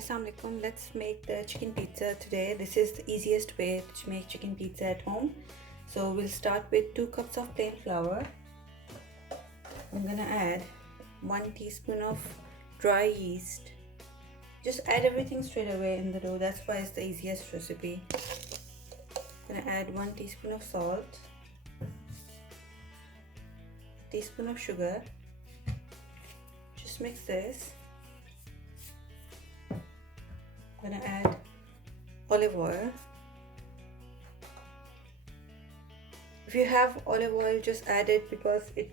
Assalamualaikum. Let's make the chicken pizza today. This is the easiest way to make chicken pizza at home. So we'll start with 2 cups of plain flour. I'm gonna add 1 teaspoon of dry yeast. Just add everything straight away in the dough. That's why it's the easiest recipe. I'm gonna add 1 teaspoon of salt, teaspoon of sugar. Just mix this. I'm gonna add olive oil. If you have olive oil, just add it because it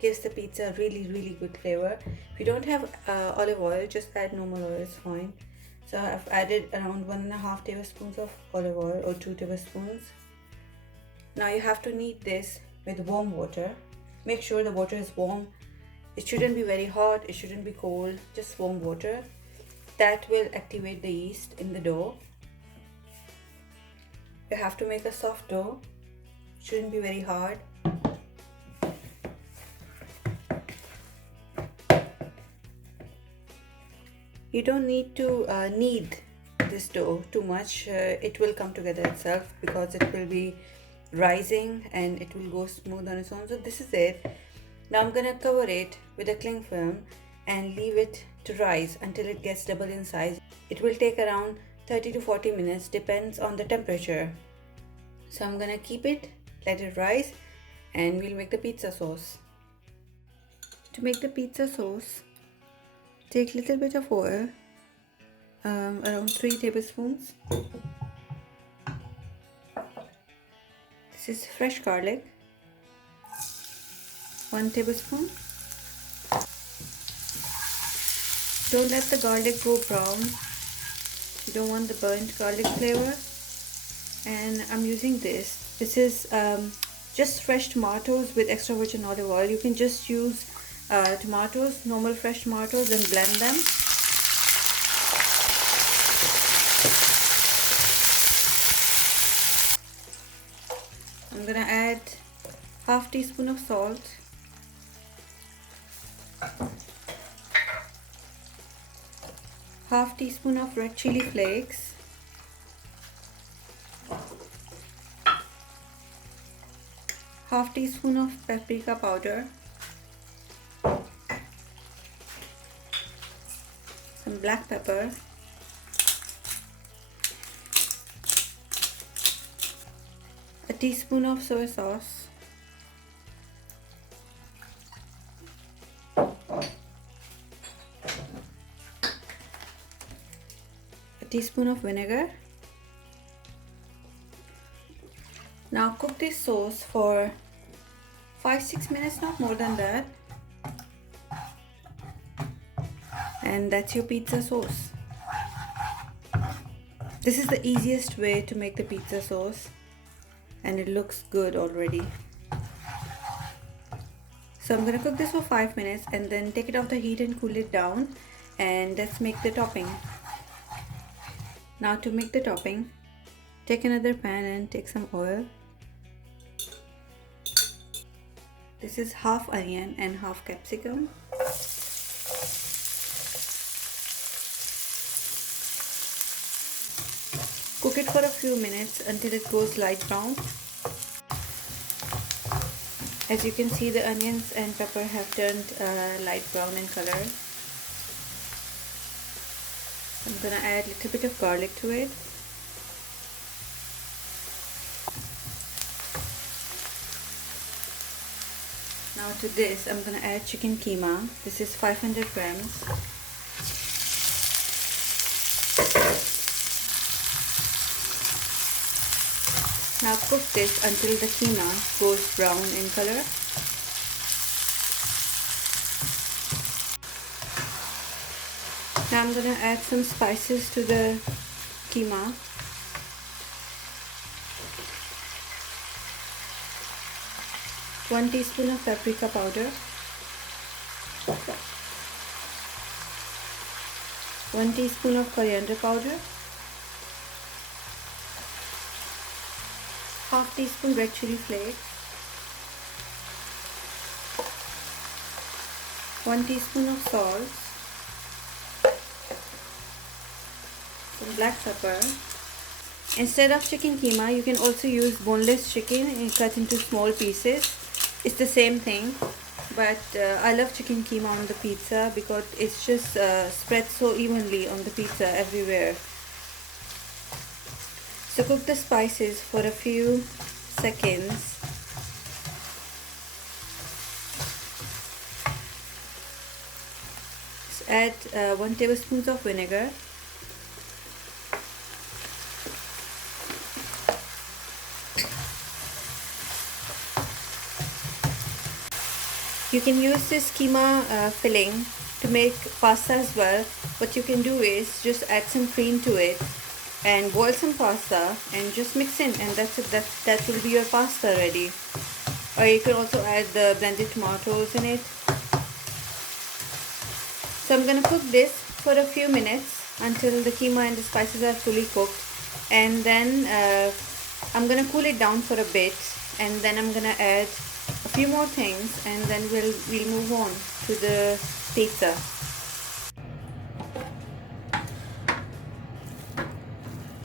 gives the pizza really good flavor. If you don't have olive oil, just add normal oil, it's fine. So I've added around 1.5 tablespoons of olive oil or 2 tablespoons. Now you have to knead this with warm water. Make sure the water is warm. It shouldn't be very hot, it shouldn't be cold, just warm water. That will activate the yeast in the dough. You have to make a soft dough. It shouldn't be very hard. You don't need to knead this dough too much. It will come together itself because it will be rising and it will go smooth on its own. So this is it. Now I'm gonna cover it with a cling film and leave it to rise until it gets double in size. It will take around 30 to 40 minutes, depends on the temperature. So I'm gonna keep it, let it rise, and we'll make the pizza sauce. To make the pizza sauce, take a little bit of oil, around 3 tablespoons. This is fresh garlic, 1 tablespoon. Don't let the garlic go brown. You don't want the burnt garlic flavor. And I'm using this. This is just fresh tomatoes with extra virgin olive oil. You can just use tomatoes, normal fresh tomatoes, and blend them. I'm gonna add half teaspoon of salt, half teaspoon of red chili flakes, half teaspoon of paprika powder, some black pepper, a teaspoon of soy sauce, a teaspoon of vinegar. Now cook this sauce for 5-6 minutes, not more than that. And that's your pizza sauce. This is the easiest way to make the pizza sauce, and it looks good already. So I'm gonna cook this for 5 minutes and then take it off the heat and cool it down, and let's make the topping. Now to make the topping, take another pan and take some oil. This is half onion and half capsicum. Cook it for a few minutes until it goes light brown. As you can see, the onions and pepper have turned light brown in color. I'm gonna add a little bit of garlic to it. Now to this, I'm gonna add chicken keema. This is 500 grams. Now cook this until the keema goes brown in color. Now I'm gonna add some spices to the keema. One teaspoon of paprika powder, 1 teaspoon of coriander powder, half teaspoon red chili flakes, 1 teaspoon of salt, black pepper. Instead of chicken keema, you can also use boneless chicken and cut into small pieces. It's the same thing, but I love chicken keema on the pizza because it's just spread so evenly on the pizza everywhere. So cook the spices for a few seconds. Just add 1 tablespoon of vinegar. You can use this keema filling to make pasta as well. What you can do is just add some cream to it and boil some pasta and just mix in, and that's it. That will be your pasta ready. Or you can also add the blended tomatoes in it. So I'm gonna cook this for a few minutes until the keema and the spices are fully cooked, and then I'm gonna cool it down for a bit, and then I'm gonna add a few more things, and then we'll move on to the pizza.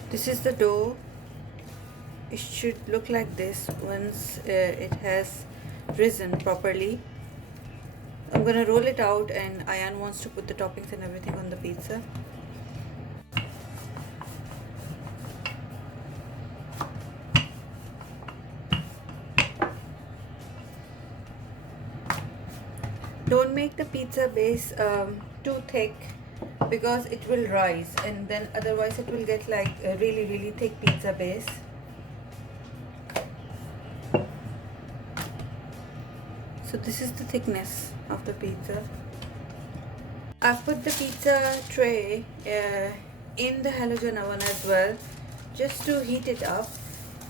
This is the dough. It should look like this once it has risen properly. I'm gonna roll it out, and Ayan wants to put the toppings and everything on the pizza. Don't make the pizza base too thick because it will rise, and then otherwise it will get like a really thick pizza base. So this is the thickness of the pizza. I've put the pizza tray in the halogen oven as well, just to heat it up.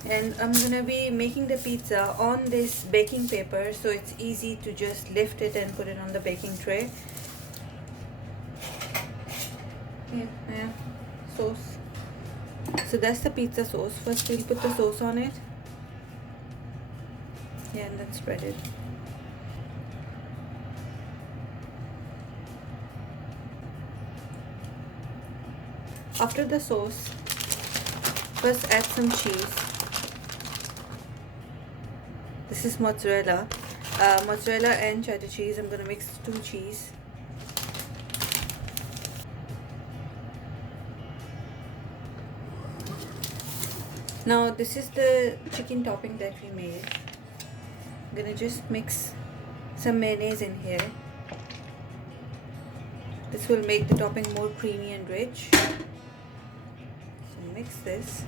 And I'm gonna be making the pizza on this baking paper, so it's easy to just lift it and put it on the baking tray. Yeah, sauce. So that's the pizza sauce. First we'll put the sauce on it. Yeah, and then spread it. After the sauce, first add some cheese. This is mozzarella and cheddar cheese. I'm gonna mix 2 cheese. Now this is the chicken topping that we made. I'm gonna just mix some mayonnaise in here. This will make the topping more creamy and rich. So mix this.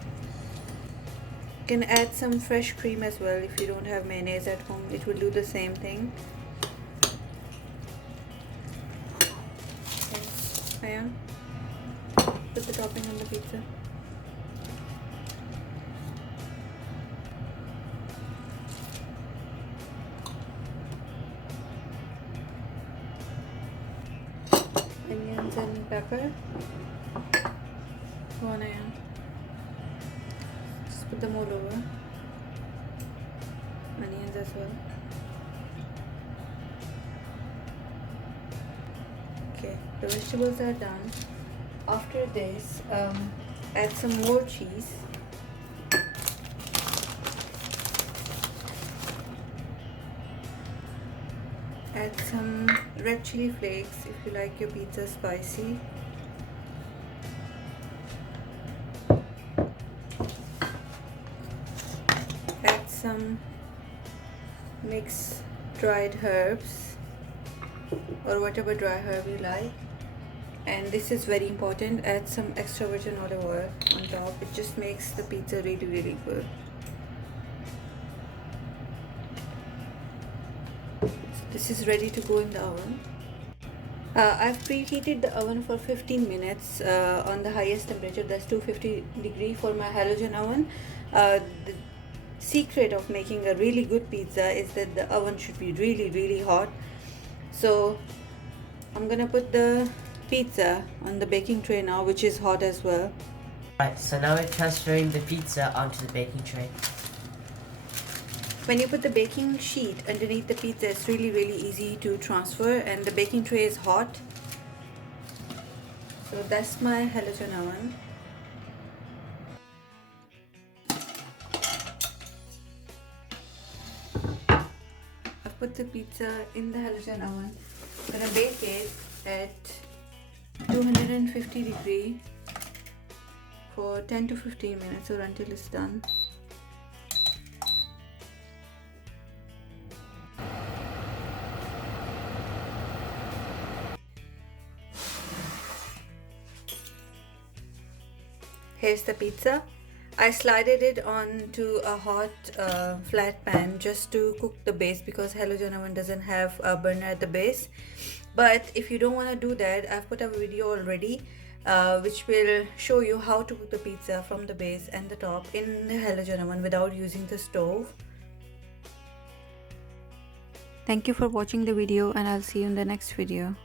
You can add some fresh cream as well if you don't have mayonnaise at home. It will do the same thing. Okay. Ayan, put the topping on the pizza. Onions and pepper. One onion. Just put them all over. Onions as well. Okay, the vegetables are done. After this, add some more cheese. Add some red chili flakes if you like your pizza spicy. Add some mixed dried herbs or whatever dry herb you like. And this is very important, add some extra virgin olive oil on top. It just makes the pizza really good. This is ready to go in the oven. I've preheated the oven for 15 minutes on the highest temperature, that's 250 degree for my halogen oven. The secret of making a really good pizza is that the oven should be really hot. So I'm gonna put the pizza on the baking tray now, which is hot as well. Right, so now we're transferring the pizza onto the baking tray. When you put the baking sheet underneath the pizza, it's really easy to transfer, and the baking tray is hot. So that's my halogen oven. put the pizza in the halogen oven. I'm gonna bake it at 250 degrees for 10 to 15 minutes or until it's done. Here's the pizza. I slided it onto a hot flat pan just to cook the base because halogen oven doesn't have a burner at the base. But if you don't want to do that, I've put a video already which will show you how to cook the pizza from the base and the top in the halogen oven without using the stove. Thank you for watching the video, and I'll see you in the next video.